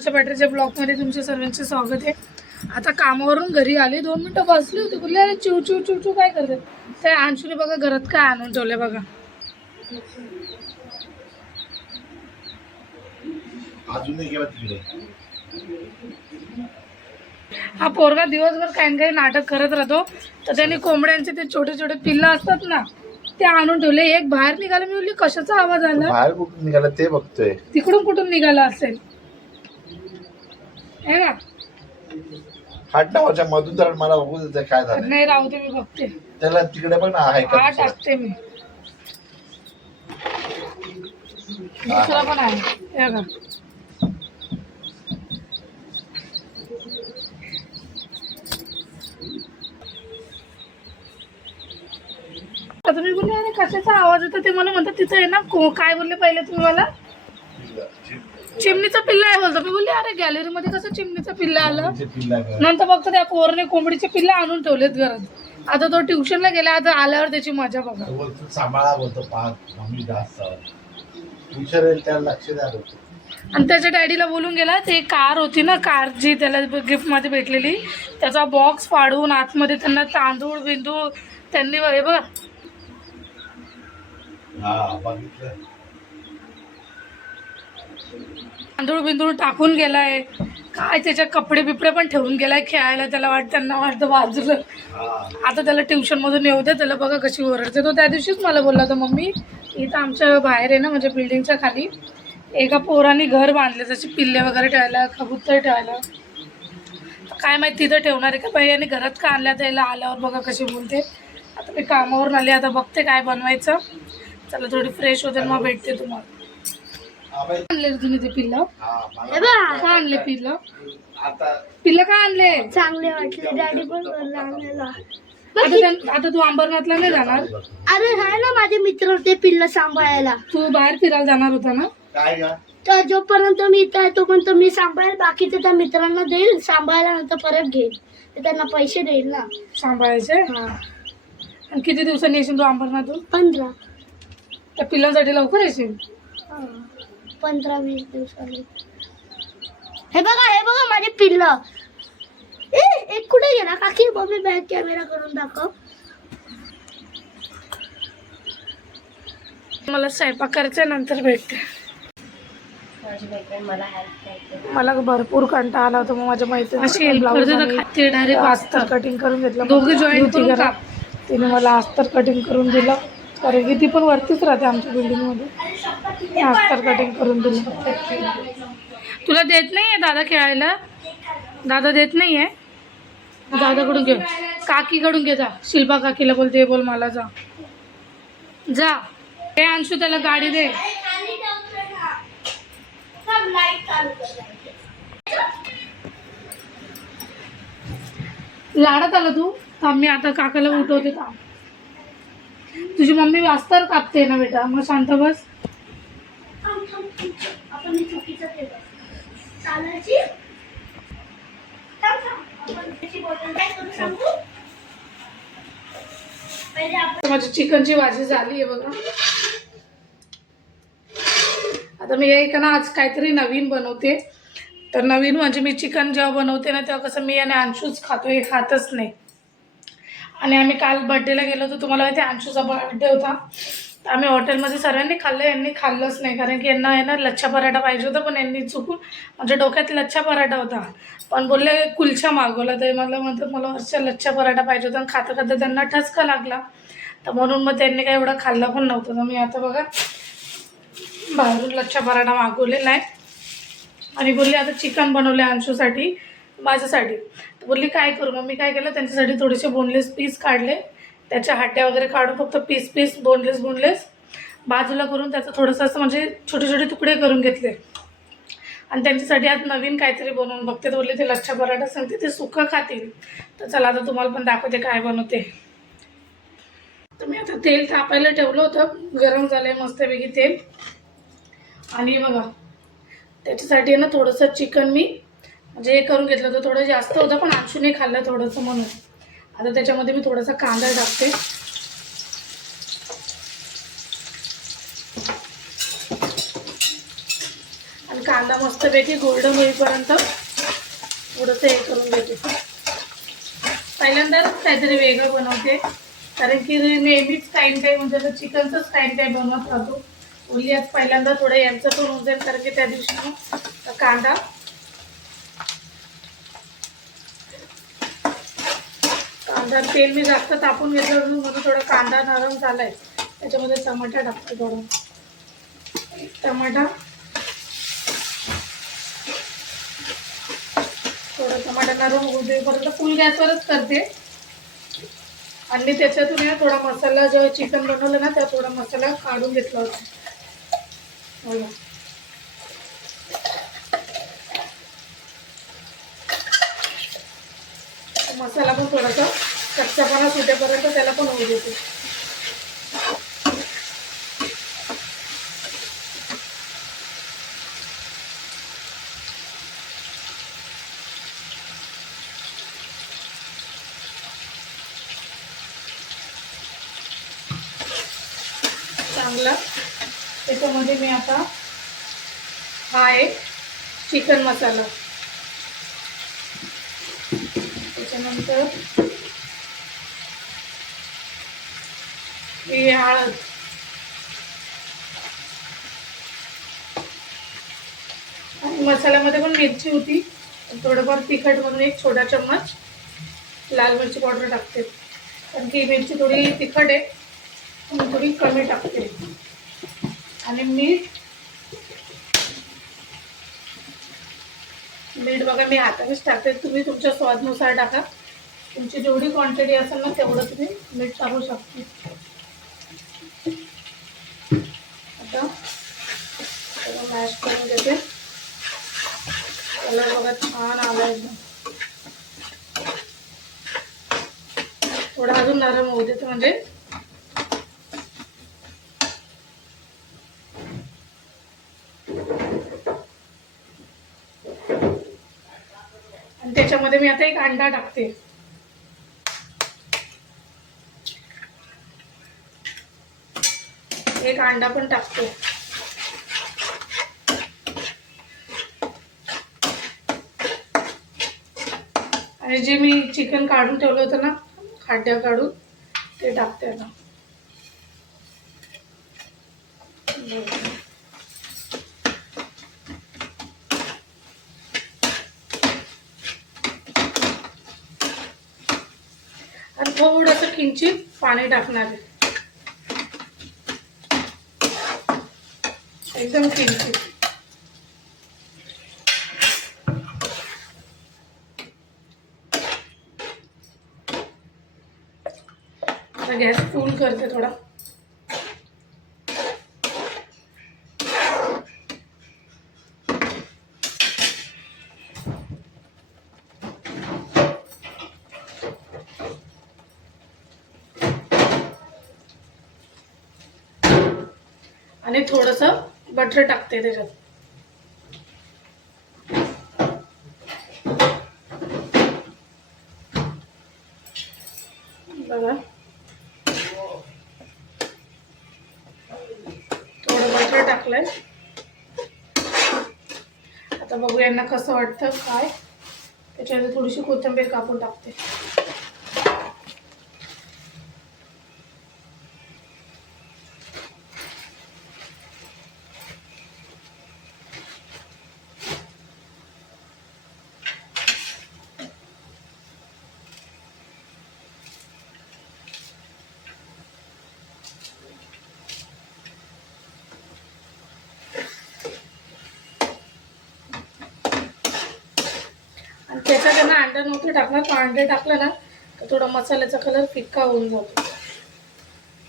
सोनारच्या बॅटरीच्या ब्लॉगमध्ये तुमच्या सर्वांचे स्वागत आहे. आता कामावरून घरी आले, 2 मिनिटं बसली होती. बोलले अरे चिव चिव चिव चिव काय करते. त्या अंशूने बघा घरात काय आणून ठेवले बघा. हा पोरगा दिवसभर काही काही नाटक करत राहतो. तर त्याने कोंबड्यांचे ते छोटे छोटे पिल्लं असतात ना, ते आणून ठेवले. एक बाहेर निघाला. मी बोलली कशाचा आवाज आला. बाहेर कुठून निघाला ते बघतोय. तिकडून कुठून निघाला असेल है ना. हाट नावाच्या मधून तर मला बघू देते काय झालं. नाही राहू दे, मी बघते. त्याला तिकडे पण आहे का. हा टाकते मी. दुसरा पण आहे हे बघा. आता मी बोलले अरे कशाचा आवाज येतो. ते मला म्हणतात तिथं आहे ना. काय बोलले पहिले तुम्ही मला. चिमणीचा पिल्ला आहे बोलतो. मी बोलले अरे गॅलरी मध्ये कसं चिमणीचा पिल्ला आलं. नंतर बघतो त्या पोरने कोंबडीचे पिल्ला आणून ठेवलेत घरात. आता तो ट्युशनला गेला. आता आल्यावर त्याची मजा बघा. सांभाळा बोलतो मम्मी जास्त ट्युशन त्याला लक्ष द्या बोलतो. आणि त्याच्या डॅडीला बोलून गेला. ते कार होती ना, कार जी त्याला गिफ्ट मध्ये भेटलेली, त्याचा बॉक्स फाडून आतमध्ये त्यांना तांदूळ बिंदू त्यांनी हे बघा तांदूळ बिंदूळ टाकून गेलाय. काय त्याच्या कपडे बिपडे पण ठेवून गेलाय खेळायला. त्याला त्यांना वाटतं बाजूला. आता त्याला ट्युशन मधून येऊ दे. त्याला बघा कशी ओरडते. तो त्या दिवशीच मला बोलला होता मम्मी इथं आमच्या बाहेर आहे ना, म्हणजे बिल्डिंगच्या खाली एका पोराने घर बांधले जसे पिल्ले वगैरे ठेवायला, कबूतर ठेवायला. काय माहिती तिथं ठेवणार आहे का बाई. आणि घरात का आणल्या त्याला आल्यावर बघा कशी बोलते. आता मी कामावरून आले. आता बघते काय बनवायचं. चला थोडी फ्रेश होते मग भेटते तुम्हाला. आणले तुम्ही ते पिल्लं. का आणले पिल्लं. पिल्लं का आणले. चांगले वाटले. डॅडी पण आणलेला. आता तू अंबरनाथला नाही जाणार. अरे हाय ना माझे मित्र ते पिल्ल सांभाळायला. तू बाहेर फिरायला जाणार होता ना. तर जोपर्यंत मी इथं आहे तोपर्यंत मी सांभाळेल. बाकीचे त्या मित्रांना देईल सांभाळायला. नंतर परत घेईल. ते त्यांना पैसे देईल ना सांभाळायचे. आणि किती दिवसांनी येशील तू अंबरनाथून. 15. त्या पिल्लांसाठी लवकर येशील. 15-20 दिवसांनी. हे बघा माझे पिल्ल. एक कुठे गेला काकी. मम्मी बॅक कॅमेरा करून दाखव. मला स्वयंपाक करायचा नंतर भेटते. मला भरपूर कंटाळा आला होता. मग माझ्या मैत्रिणी डायरेक्ट अस्तर कटिंग करून घेतलं. दोघे जॉईन होती घरात. तिने मला अस्तर कटिंग करून दिलं. कारण की ती पण वरतीच राहते आमच्या बिल्डिंग मध्ये. अस्तर कटिंग करून दिलं. तुला देत नाहीये दादा खेळायला. दादा देत नाहीये. दादाकडून घे. काकीकडून घे जा. शिल्पा काकीला बोलते बोल मला जा जा. हे अंशू त्याला गाडी दे. लाडात आला तू. थांब मी आता काकाला उठवते. थांब. तुझी मम्मी अस्तर कापते ना बेटा. मग शांत बस. माझी चिकनची भाजी झाली आहे बघा. आता मी एक ना आज काहीतरी नवीन बनवते. तर नवीन म्हणजे मी चिकन जेव्हा बनवते ना तेव्हा कसं मी आणि अंशूच खातो. हे खातच नाही. आणि आम्ही काल बर्थडेला गेलो होतो. तुम्हाला माहिती आहे अंशूचा बर्थडे होता. तर आम्ही हॉटेलमध्ये सर्वांनी खाल्लं. यांनी खाल्लंच नाही. कारण की यांना आहे ना लच्छा पराठा पाहिजे होता. पण यांनी चुकून म्हणजे डोक्यात लच्छा पराठा होता. पण बोलले कुलचा मागवला. तर म्हणतात मला वरच्या लच्छा पराठा पाहिजे होता. आणि खाता खाता त्यांना ठसका लागला. तर म्हणून मग त्यांनी काही एवढं खाल्लं पण नव्हतं. तर मी आता बघा बाहेरून लच्छा पराठा मागवलेला आहे. आणि बोलली आता चिकन बनवले अंशूसाठी माझ्यासाठी. तर बोलली काय करू. मग मी काय केलं त्यांच्यासाठी थोडेसे बोनलेस पीस काढले. त्याच्या हड्ड्या वगैरे काढून फक्त पीस बोनलेस बाजूला करून त्याचं थोडंसं असं म्हणजे छोटे छोटे तुकडे करून घेतले. आणि त्यांच्यासाठी आज नवीन काहीतरी बनवून बघते. तर बोलले ते लच्छा पराठा सांगते ते सुक्का खातील. तर चला आता तुम्हाला पण दाखवते काय बनवते. तर मी आता तेल तापायला ठेवलं होतं. गरम झालंय मस्तपैकी तेल. आणि बघा त्याच्यासाठी ना थोडंसं चिकन मी म्हणजे हे करून घेतलं होतं. थोडं जास्त होतं पण अंशूने खाल्लं थोडंसं म्हणून. आता त्याच्यामध्ये मी थोडासा कांदा टाकते. आणि कांदा मस्तपैकी गोल्डन होईपर्यंत थोडंसं हे करून घेते. पहिल्यांदाच काहीतरी वेगळं बनवते, कारण की नेहमीच टाईम टाईम म्हणजे आता चिकनचंच टाईम टाईम बनवत राहतो. ओली आज पहिल्यांदा थोडं यांचं पण होऊन जाईल, कारण की त्या दिवशी कांदा तेल मी जास्त तापून घेतलं म्हणून थोडा कांदा नरम झालाय. त्याच्यामध्ये टमाटा टाकते, थोडं टमाटा नरम होऊ देपर्यंत फुल गॅसवरच करते. आणि त्याच्यातून थोडा मसाला जो चिकन बनवलं ना त्या थोडा मसाला काढून घेतला होता. मसाला पण थोडासा कच्चापणा सुटेपर्यंत त्याला पण होऊ देते. चांगला त्याच्यामध्ये मी आता हा एक चिकन मसाला, त्याच्यानंतर ही हळद, आणि मसाल्यामध्ये पण मिरची होती, थोडंफार तिखट म्हणून एक छोटा चम्मच लाल मिरची पावडर टाकते, कारण की मिरची थोडी तिखट आहे म्हणून थोडी कमी टाकते. आणि मीठ बघा मी हातानेच टाकते, तुम्ही तुमच्या स्वादानुसार टाका. तुमची जेवढी क्वांटिटी असेल ना तेवढं तुम्ही मीठ टाकू शकता. आता मॅश करून घेते. कलर बघा छान आला एकदम. थोडा अजून नरम होऊ देते म्हणजे आणि त्याच्यामध्ये मी आता एक अंडा टाकते. एक अंडा पण टाकते. आणि जे मी चिकन काढून ठेवलं होतं ना खड्ड्या काढून ते टाकते आता. आणि थोडंसं किंचित पाणी टाकणार आहे, एकदम किंचित. आता गॅस फुल करते थोडा. आणि थोडंसं बटर टाकते त्याच्यात. बघा थोडं बटर टाकलंय. आता बघू यांना कसं वाटतं काय. त्याच्यामध्ये थोडीशी कोथिंबीर कापून टाकते. आणि त्याच्यात त्यांना अंडा नव्हते टाकणार, पण अंडे टाकलं ना तर थोडा मसाल्याचा कलर फिक्का होऊन जातो.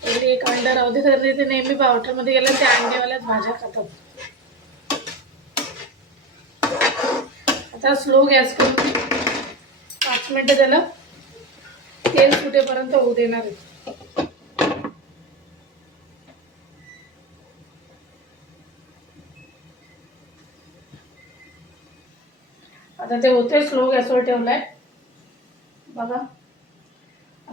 तरी एक अंडा राहू दे, तर ते नेहमी हॉटेलमध्ये गेलं ते अंडेवाल्याच भाज्या खातात. आता स्लो गॅस करून 5 मिनिटं त्याला तेल सुटेपर्यंत होऊ देणार आहे. आता ते होते, स्लो गॅसवर ठेवलाय. बघा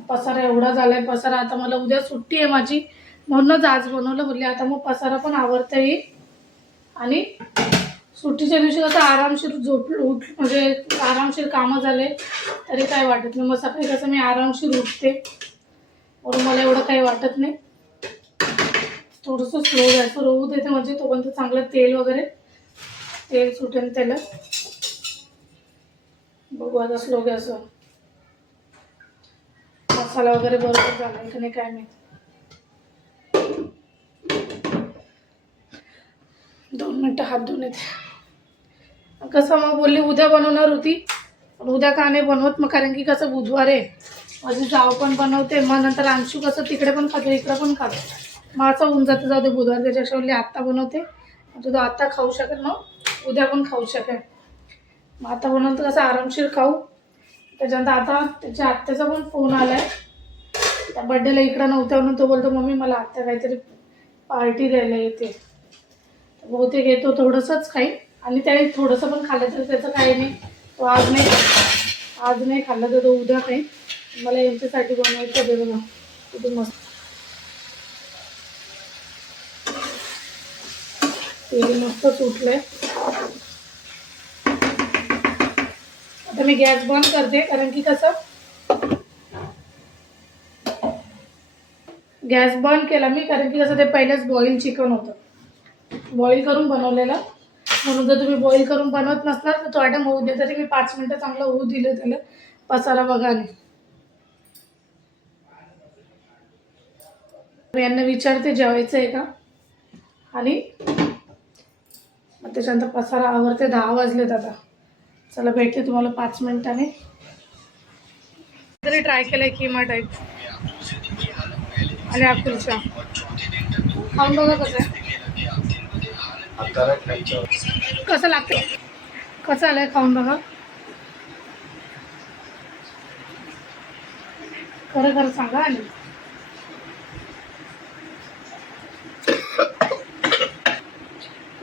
पसारा एवढा झालाय. पसारा आता मला उद्या सुट्टी आहे माझी, म्हणूनच आज बनवलं. बोलले आता मग पसारा पण आवरता येईल आणि सुट्टीच्या दिवशी कसं आरामशीर उठ म्हणजे आरामशीर कामं झाले तरी काय वाटत नाही. मग सकाळी कसं मी आरामशीर उठते म्हणून मला एवढं काही वाटत नाही. थोडंसं स्लो गॅसवर होऊ देते म्हणजे तोपर्यंत चांगलं तेल सुटेल त्याला. बघू आता स्लो गॅसवर मसाला वगैरे बरोबर झाला की नाही काय माहिती. 2 मिनटं हात धुवून येते. कसं मग बोलली उद्या बनवणार होती पण उद्या का नाही बनवत मग, कारण की कसं बुधवार आहे, माझी जाव पण बनवते, मग नंतर अंशू कसं तिकडे पण खातो इकडे पण खातो, मग असं होऊन जातं. जाऊ दे बुधवार, त्याच्यापेक्षा बोलली आत्ता बनवते म्हणजे तो आत्ता खाऊ शकेल मग उद्या पण खाऊ शकेल. मग आता बनवलं तर कसं आरामशीर खाऊ. त्याच्यानंतर आता त्याच्या आत्याचा पण फोन आला आहे, त्या बड्डेला इकडं नव्हत्या म्हणून तो बोलतो मम्मी मला आत्या काहीतरी पार्टी द्यायला येते. बहुतेक येतो थोडंसंच खाईल आणि त्याने थोडंसं पण खाल्लं तर त्याचं काही नाही. तो आज नाही खाल्लं तर तो उद्या खाईल. मला यांच्यासाठी बनवायचं दे बघा किती मस्त. तेल मस्त सुटलंय. आता मी गॅस बंद करते कारण की कसं गॅस बंद केला मी, कारण की कसं ते पहिलेच बॉईल चिकन होतं, बॉईल करून बनवलेलं. म्हणून जर तुम्ही बॉईल करून बनवत नसणार तर तो आयटम होऊ दे. तरी मी 5 मिनटं चांगलं होऊ दिलं त्याला. पसारा बघा नाही. यांना विचारते जेवायचं आहे का आणि मग त्याच्यानंतर पसारा आवरते. 10 वाजलेत आता. चला भेटते तुम्हाला 5 मिनिटांनी. तरी ट्राय केलंय किमा टाईप आणि अकुलचा खाऊन बघा कसं आहे. कसं लागतं, कसं आलंय खाऊन बघा. खरं खरं सांगा. आणि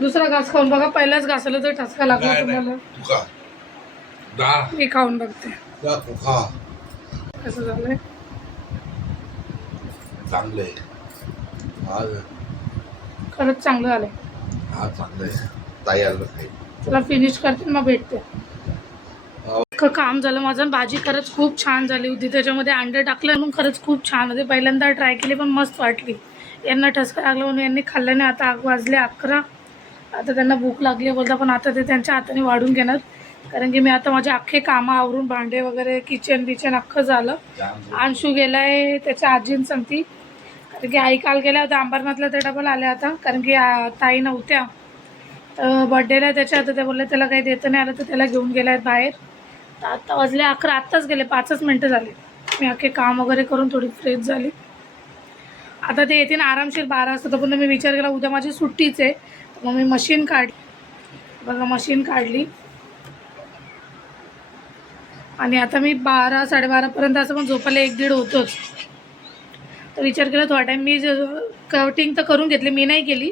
दुसरा घास खाऊन बघा. पहिल्याच घासाला जर ठसका लागला तुम्हाला. मी खाऊन बघते कसं झालंय. चांगले खरंच चांगलं झालंय. हा चांगले ताई आलं काही. चला फिनिश करते मग भेटते. काम झालं माझं. भाजी खरंच खूप छान झाली होती. त्याच्यामध्ये अंडे टाकलं म्हणून खरंच खूप छान होते. पहिल्यांदा ट्राय केली पण मस्त वाटली. यांना ठसका लागला म्हणून यांनी खाल्लं नाही. आता वाजले 11. आता त्यांना भूक लागली बोलता, पण आता ते त्यांच्या हाताने वाढून घेणार कारण की मी आता माझे अख्खे कामं आवरून भांडे वगैरे किचन अख्खं झालं. अंशू गेलाय त्याच्या आजीन सांगती, कारण की आई काल गेल्या होत्या अंबरनाथला, त्या डबल आल्या आता कारण की ताई नव्हत्या तर बड्डेला त्याच्या. आता ते बोलले त्याला काही देतं नाही आलं तर त्याला घेऊन गेल्या आहेत बाहेर. तर आत्ता वाजले 11. आत्ताच गेले, 5च मिनटं झाले. मी अख्खे काम वगैरे करून थोडी फ्रेश झाली. आता ते येतील आरामशीर 12 वाजता. तोपर्यंत मी विचार केला उद्या माझी सुट्टीच आहे, मग मी मशीन काढली बघा. मशीन काढली आणि आता मी 12 साडेबारापर्यंत असं पण झोपायला 1-1:30 होतोच. तर विचार केला थोडा टाईम मी कटिंग तर करून घेतली. मी नाही केली,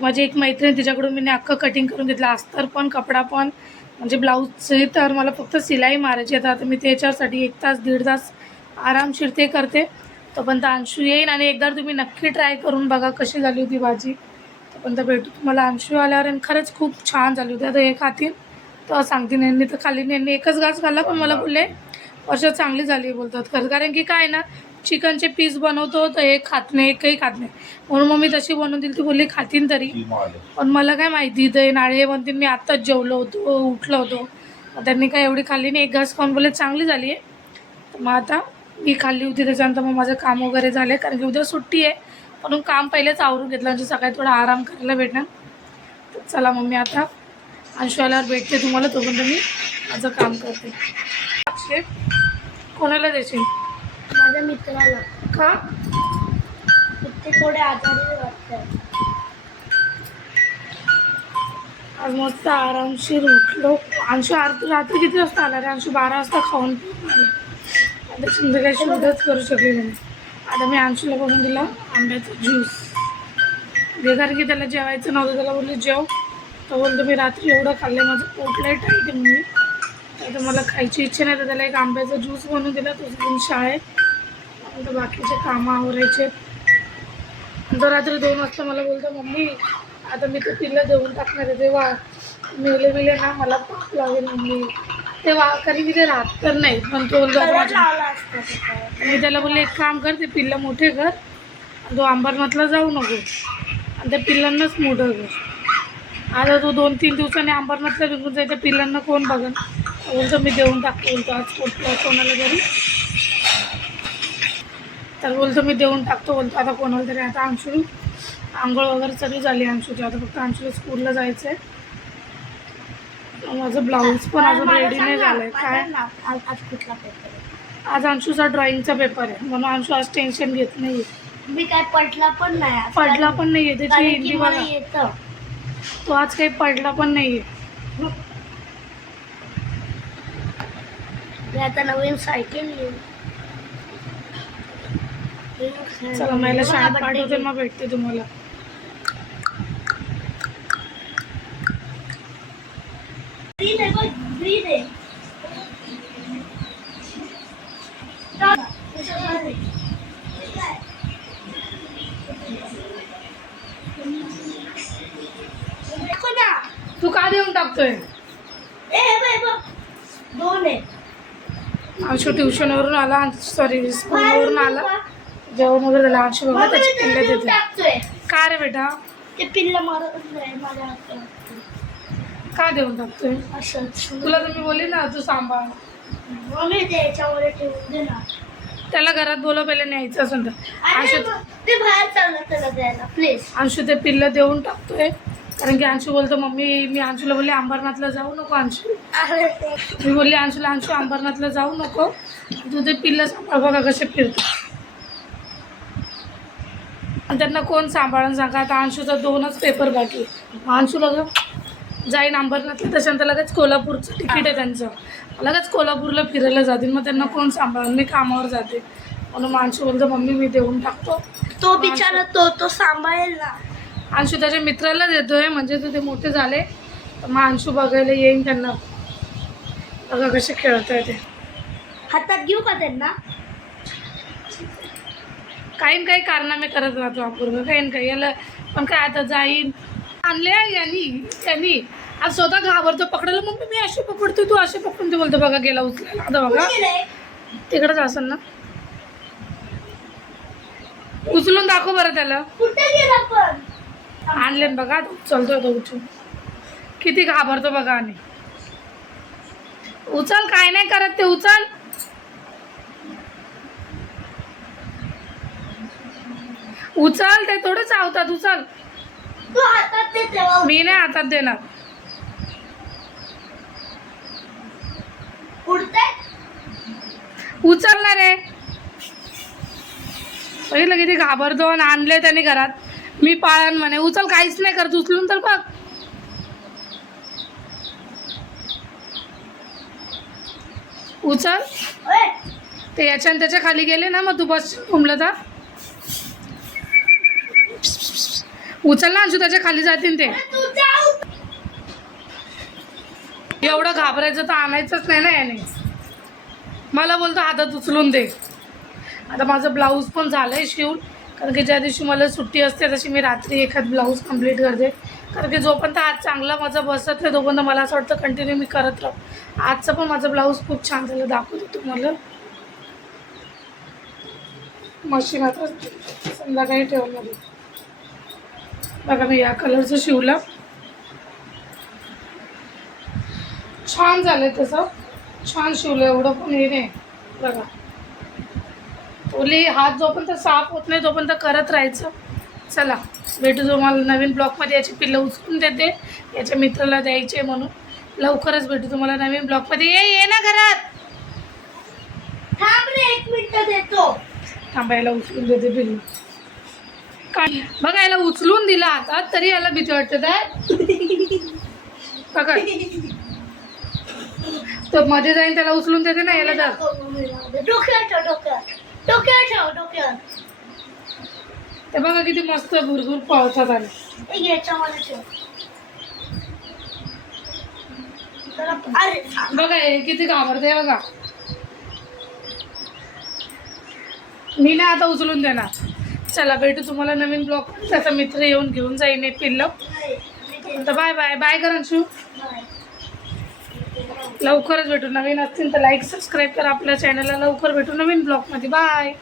माझी एक मैत्रीण तिच्याकडून मी अख्खं कटिंग करून घेतलं. अस्तर पण कपडा पण म्हणजे ब्लाऊजचे. तर मला फक्त सिलाई मारायची. आता मी त्याच्यासाठी 1 तास 1.5 तास आरामशीर ते करते. तोपर्यंत अंशू येईन आणि एकदा तुम्ही नक्की ट्राय करून बघा कशी झाली होती भाजी. तोपर्यंत भेटू तुम्हाला अंशू आल्यावर. आणि खरंच खूप छान झाली होती. आता हे खातील तर सांगते. यांनी तर खाली यांनी एकच घास खाल्ला पण मला बोलले वर्ष चांगली झाली बोलतात खरं. कारण की काय ना चिकनचे पीस बनवतो तर हे खात नाही, एकही खात नाही. म्हणून मग मी तशी बनवून दिली. ती बोलली खातीन तरी, पण मला काय माहिती ते नाळे म्हणतील मी आत्ताच जेवलो होतो उठलो होतो. मग त्यांनी काय एवढी खाल्ली नाही. 1 घास खाऊन बोलले चांगली झाली आहे. तर मग आता मी खाल्ली होती. त्याच्यानंतर मग माझं काम वगैरे झाले कारण की उद्या सुट्टी आहे, म्हणून काम पहिलेच आवरून घेतलं म्हणजे सकाळी थोडा आराम करायला भेटणार. तर चला मग मी आता अंशू आल्यावर भेटते तुम्हाला. तोपर्यंत मी माझं काम करते. अक्षय कोणाला देशील? माझ्या मित्राला. का? ते थोडे आजारी वाटतात. आज मस्त आरामशीर उठलो. अंशू रात्री किती वाजता आला रे? अंशू 12 वाजता खाऊन आता संध्याकाळी शोधच करू शकले नाही. आता मी अंशूला बघून दिला आंब्याचा ज्यूस कारण की त्याला जेवायचं नव्हतं. त्याला बोलले जेव, तर बोलतो मी रात्री एवढं खाल्लं माझं पोट लय टाईट आहे म्हणून. तर मला खायची इच्छा नाही. तर त्याला एक आंब्याचा ज्यूस बनवून दिला. तो घेऊन शाळेत. नंतर बाकीचे कामं आवरायचे. नंतर रात्री 2 वाजता मला बोलतो मम्मी आता मी तर पिल्लं देऊन टाकणार आहे. तेव्हा मेले बिले ना मला पाप लागेल मम्मी ते कधी तिथे राहत तर नाही पण तो बोलतो आता कलर माझ्या- लावला असता त्याच्यावर. मी त्याला बोलले एक काम कर ते पिल्लं मोठे कर आणि तो अंबरनाथला जाऊ नको आणि त्या पिल्लांनाच मोठं कर. आता तो 2-3 दिवसांनी अंबरनाथला निघून जाईल त्या पिल्लांना कोण बघन. बोलतो मी देऊन टाकतो बोलतो आज पोटला कोणाला तरी तर बोलतो मी देऊन टाकतो बोलतो आता कोणाला तरी. आता अंशू आंघोळ वगैरे सगळी झाली अंशूची आता फक्त अंशूला स्कूलला जायचं आहे. माझं ब्लाऊज पण अजून मला रेडी सांग नाही ना, झालं आहे काय मला ना, आज कुठला पेपर आहे? आज अंशूचा ड्रॉइंगचा पेपर आहे म्हणून अंशू आज टेन्शन घेत नाही. मी काय पडला पण नाही आज. पडला पण नाही आहे त्याची कारण की हिंदी मला बघा येतं. तो आज काही पडला पण नाही आहे. मी आता नवीन सायकल घेईन. चला मला शाळेत पाठवते मग भेटते तुम्हाला. ग्रीन आहे बघ, ग्रीन आहे. चल, त्याच्यावर आहे. देखो ना. तू का देऊन टाकतोय? हे बघ, हे बघ. 2 आहे. अंशू ट्युशनवरून आला सॉरी स्कूलवरून आला जेवण वगैरे झालं. अंशू बघा मम्मी, त्याची मी त्याला पिल्लं देऊन देते. टाकतोय. का रे बेटा ते पिल्लं मारत नाही माझ्या हातात. का देऊन टाकतोय? असंच. तुला तर मी बोलली ना तू सांभाळ. मम्मी ते याच्यावर ठेवून दे ना. त्याला घरात बोलव पहिले न्यायचं असेल तर. आणि अंशू ते बाहेर चाललं त्याला द्यायला प्लीज. अंशू ते पिल्लं देऊन टाकतोय कारण की अंशू बोलतो मम्मी मी अंशूला बोलले अंबरनाथला जाऊ नको अंशू. मी बोलले अंशूला अंशू अंबरनाथला जाऊ नको तू ते पिल्लं सांभाळ बघा कसे फिरतो. आणि त्यांना कोण सांभाळून सांगा. आता अंशूचा 2च पेपर बाकी आहे. अंशू लगेच जाईन अंबरनाथला त्याच्यानंतर लगेच कोल्हापूरचं तिकीट आहे त्यांचं. लगेच कोल्हापूरला फिरायला जातील मग त्यांना कोण सांभाळून. मी कामावर जाते म्हणून मग अंशू बोलतो मम्मी मी देऊन टाकतो. तो बिचारा तो सांभाळेल ना. अंशू त्याच्या मित्राला देतोय म्हणजे ते मोठे झाले तर मग अंशू बघायला येईन त्यांना बघा कसे खेळताय ते. हातात घेऊ का त्यांना? काही न काही कारनामे करत राहतो अपूर्व काही न काही. याला पण काय आता जाईन आणले यांनी आज स्वतः घाबरतो पकडायला. मम्मी मी अशी पकडतो तू अशी पकडून ते बोलतो बघा गेला उचलायला. आता बघा कुठे गेले? तिकडंच असेल ना उचलून दाखव बरं त्याला. कुठे गेला पण? आणले बघा आता उचलतोय तो उचलून. किती घाबरतो बघा. आणि उचल काय नाही करत ते उचल. उचल ते थोडं चावतात उचल. तू हातात दे तेव्हा. मी नाही हातात देणार. उडते. उचलणार आहे बघितलं किती घाबरतो. आणि आणले त्याने घरात मी पाळण म्हणे उचल काहीच नाही करत उचलून तर बघ. उचल ओय, ते याच्या आणि त्याच्या खाली गेले ना मग तू बस घुमलं तर उचल ना अंशू त्याच्या खाली जातील ते. तू जाऊ. एवढं घाबरायचं तर आणायचंच नाही ना याने. मला बोलतो हातात उचलून दे. आता माझं ब्लाऊज पण झालं आहे शिवून कारण की ज्या दिवशी मला सुट्टी असते तशी मी रात्री एखाद ब्लाऊज कंप्लीट करते कारण की जोपर्यंत आज चांगला माझा बसत नाही तोपर्यंत मला असं वाटतं कंटिन्यू मी करत राहू. आजचं पण माझं ब्लाऊज खूप छान झालं दाखवते तुम्हाला. मशीन आता संध्याकाळी ठेवणार बघा. मी या कलरचं शिवलं छान झालं तसं छान शिवलं एवढं पण हे नाही बघा. ओली हात जोपर्यंत साफ होत नाही तोपर्यंत करत राहायचं. चला भेटू तुम्हाला नवीन ब्लॉगमध्ये. याची पिल्लं उचलून देते याच्या मित्राला द्यायचे म्हणून लवकरच भेटू तुम्हाला नवीन ब्लॉगमध्ये. ये ना घरात. थांब रे 1 मिनिट देतो. थांबायला उचलून देते पिल्लू. काय बघा याला उचलून दिला हातात तरी याला भीती वाटते काय बघा. तो मध्ये जाईन त्याला उचलून देते ना याला तर. डोक्यावर ठेव. डोक्यावर. ते बघा किती मस्त भुरभुर पळतात आले. एक याच्यामध्ये ठेव. अरे बघा हे किती घाबरते बघा. मी ना आता उचलून देणार. चला भेटू तुम्हाला नवीन ब्लॉग. त्याचा मित्र येऊन घेऊन जाईन एक पिल्लं. नाही, मी तर बाय बाय बाय कर अंशू. लवकरच भेटू. नवीन असतील तर लाईक सबस्क्राईब करा आपल्या चॅनलला. लवकर भेटू नवीन ब्लॉगमध्ये. बाय.